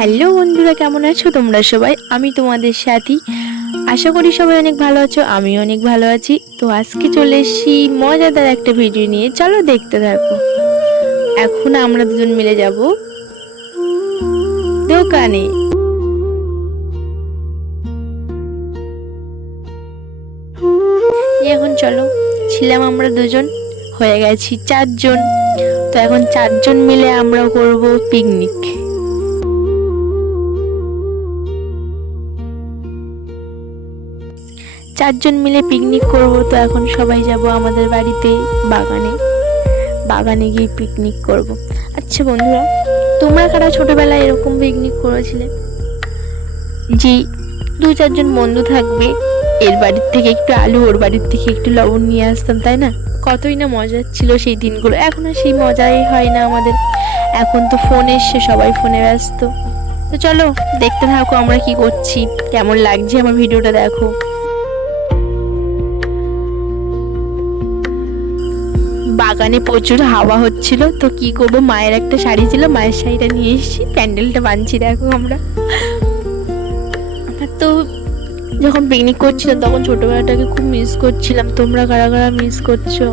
Hello বন্ধুরা, কেমন আছো তোমরা সবাই? আমি তোমাদের সাথী। আশা করি সবাই অনেক ভালো আছো, আমি অনেক ভালো আছি। তো আজকে চলে এসেছি মজাদার একটা ভিডিও নিয়ে, চলো দেখতে থাকো। এখন আমরা দুজন মিলে যাব দোকানে। এখন চলো, ছিলাম আমরা দুজন, হয়ে গেছি 4 জন। তো এখন 4 জন মিলে আমরা করব পিকনিক। চারজন মিলে পিকনিক করব। তো এখন সবাই যাব আমাদের বাড়িতে বাগানে গিয়ে পিকনিক করব। আচ্ছা বন্ধুরা, তোমরা কারা ছোটবেলায় এরকম পিকনিক করেছিলে? যে 2-4 জন বন্ধু থাকবে, এর বাড়ির থেকে একটু আলু, ওর বাড়ির থেকে একটু লবণ নিয়ে আসতাম, তাই না? কতই না মজা ছিল সেই দিনগুলো। এখন আর সেই মজাই হয় না আমাদের। এখন তো ফোন এসে সবাই ফোনে ব্যস্ত। তো চলো দেখতে থাকো আমরা কি করছি, কেমন লাগছে আমার ভিডিওটা দেখো। বাগানে প্রচুর হাওয়া হচ্ছিল, তো কি করবো, মায়ের একটা শাড়ি ছিল, মায়ের শাড়িটা নিয়ে এসেছি, প্যান্ডেলটা বানছি দেখো। আমরা তো যখন পিকনিক করছিলাম তখন ছোটবেলাটাকে খুব মিস করছিলাম। তোমরা কারা কারা মিস করছো?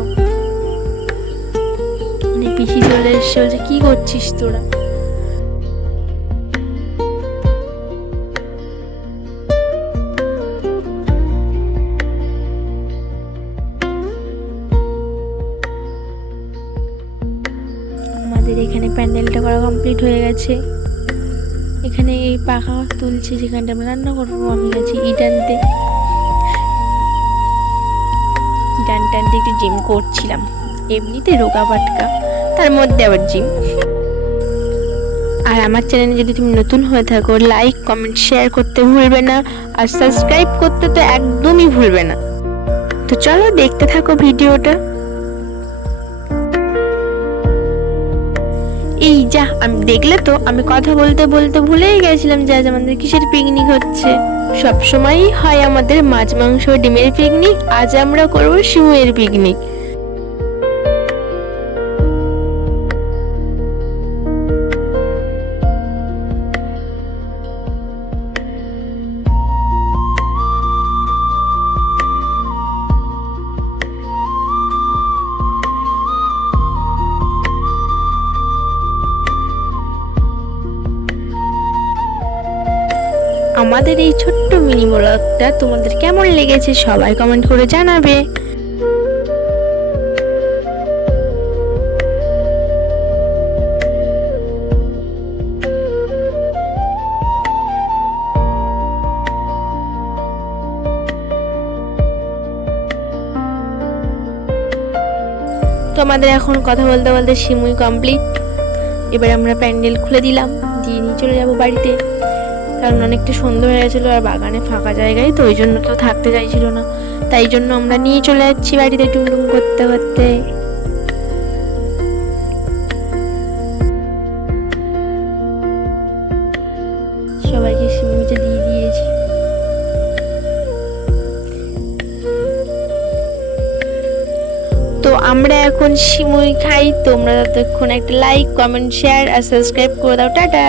মানে পিসি চলে এসছে, যে কি করছিস তোরা? আমাদের এখানে প্যান্ডেলটা করা কমপ্লিট হয়ে গেছে। এখানে এই পাখা তুলছে, যেখানটা আমরা রান্না করবো। আমি গেছি ইট আনতে একটু জিম করছিলাম। এমনিতে রোগা পাটকা, তার মধ্যে আবার জিম। আর আমার চ্যানেলে যদি তুমি নতুন হয়ে থাকো, লাইক কমেন্ট শেয়ার করতে ভুলবে না, আর সাবস্ক্রাইব করতে তো একদমই ভুলবে না। তো চলো দেখতে থাকো ভিডিওটা। এই যা, আমি দেখলে তো, আমি কথা বলতে বলতে ভুলেই গেছিলাম যে আজ আমাদের কিসের পিকনিক হচ্ছে। সবসময়ই হয় আমাদের মাছ মাংস ডিমের পিকনিক, আজ আমরা করব শিমের পিকনিক। আমাদের এই ছোট্ট মিনি ব্লগটা তোমাদের কেমন লেগেছে সবাই কমেন্ট করে জানাবে। তো আমাদের এখন কথা বলতে বলতে সিমুই কমপ্লিট। এবার আমরা প্যান্ডেল খুলে দিলাম, দিয়ে নিয়ে চলে যাবো বাড়িতে। কারণ অনেকটা সন্ধ্যা হয়ে গেছিলো, আর বাগানে ফাঁকা জায়গায়, তো ওই জন্য কেউ থাকতে চাইছিল না। তাই জন্য আমরা নিয়ে চলে যাচ্ছি বাড়িতে টুংটুং করতে করতে। সবাইকে সিমুইটা দিয়ে দিয়েছি। তো আমরা এখন সিমুই খাই। তোমরা ততক্ষণ একটা লাইক কমেন্ট শেয়ার আর সাবস্ক্রাইব করে দাও। টাটা।